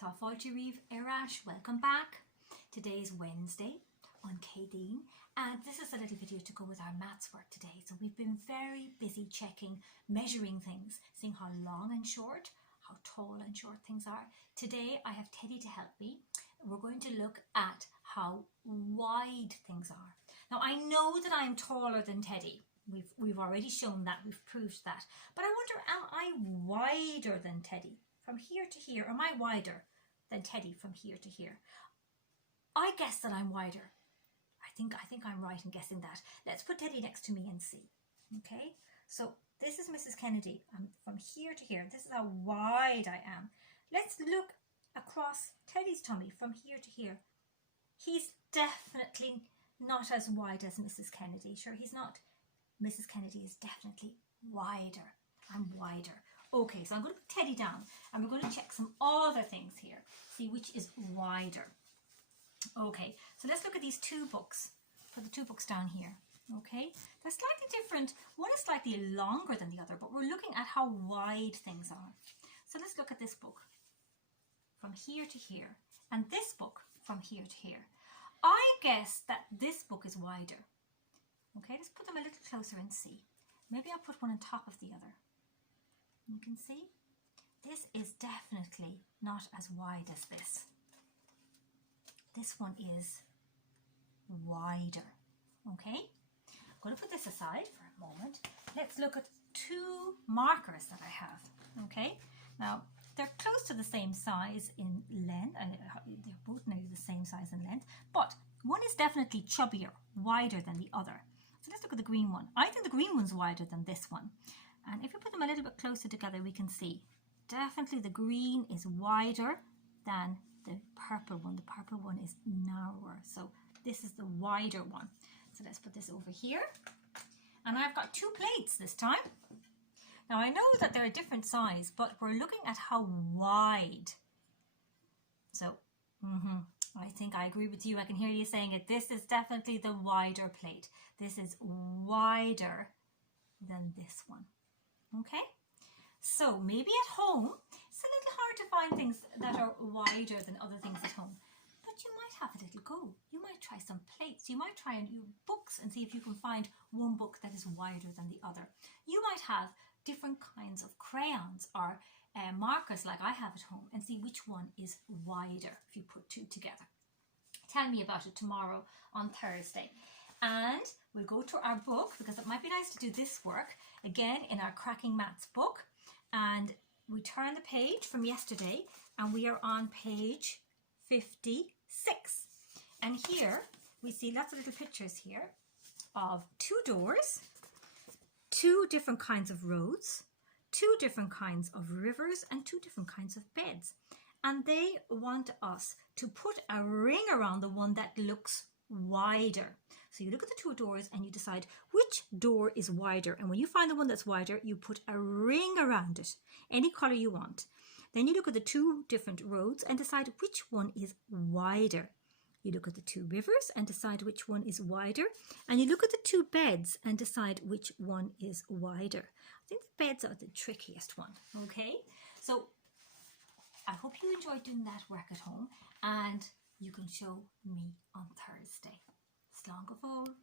Tá fáilte riamh Irash, welcome back. Today is Wednesday on Céadaoin, and this is a little video to go with our maths work today. So we've been very busy checking, measuring things, seeing how long and short, how tall and short things are. Today I have Teddy to help me. We're going to look at how wide things are. Now I know that I'm taller than Teddy. We've already shown that, we've proved that. But I wonder, am I wider than Teddy? From here to here, am I wider than Teddy from here to here? I guess that I'm wider. I think I'm right in guessing that. Let's put Teddy next to me and see. Okay, so this is Mrs. Kennedy. I'm from here to here. This is how wide I am. Let's look across Teddy's tummy from here to here. He's definitely not as wide as Mrs. Kennedy. Sure, he's not. Mrs. Kennedy is definitely wider. I'm wider. Okay, so I'm going to put Teddy down and we're going to check some other things here. See which is wider. Okay, so let's look at these two books. Put the two books down here. Okay, they're slightly different. One is slightly longer than the other, but we're looking at how wide things are. So let's look at this book from here to here and this book from here to here. I guess that this book is wider. Okay, let's put them a little closer and see. Maybe I'll put one on top of the other. You can see this is definitely not as wide as this. This one is wider. Okay, I'm going to put this aside for a moment. Let's look at two markers that I have. Okay, now they're close to the same size in length. They're both nearly the same size in length, but one is definitely chubbier, wider than the other. So let's look at the green one. I think the green one's wider than this one. And if we put them a little bit closer together, we can see definitely the green is wider than the purple one. The purple one is narrower. So this is the wider one. So let's put this over here. And I've got two plates this time. Now I know that they're a different size, but we're looking at how wide. So, I think I agree with you. I can hear you saying it. This is definitely the wider plate. This is wider than this one. Okay? So maybe at home, it's a little hard to find things that are wider than other things at home. But you might have a little go. You might try some plates. You might try your books and see if you can find one book that is wider than the other. You might have different kinds of crayons or markers like I have at home and see which one is wider if you put two together. Tell me about it tomorrow on Thursday. And we'll go to our book because it might be nice to do this work again in our Cracking Maths book. And we turn the page from yesterday and we are on page 56. And here we see lots of little pictures here of two doors, two different kinds of roads, two different kinds of rivers and two different kinds of beds. And they want us to put a ring around the one that looks wider. So you look at the two doors and you decide which door is wider. And when you find the one that's wider, you put a ring around it, any color you want. Then you look at the two different roads and decide which one is wider. You look at the two rivers and decide which one is wider. And you look at the two beds and decide which one is wider. I think the beds are the trickiest one. Okay, so I hope you enjoyed doing that work at home and you can show me on Thursday. Slán go fóill.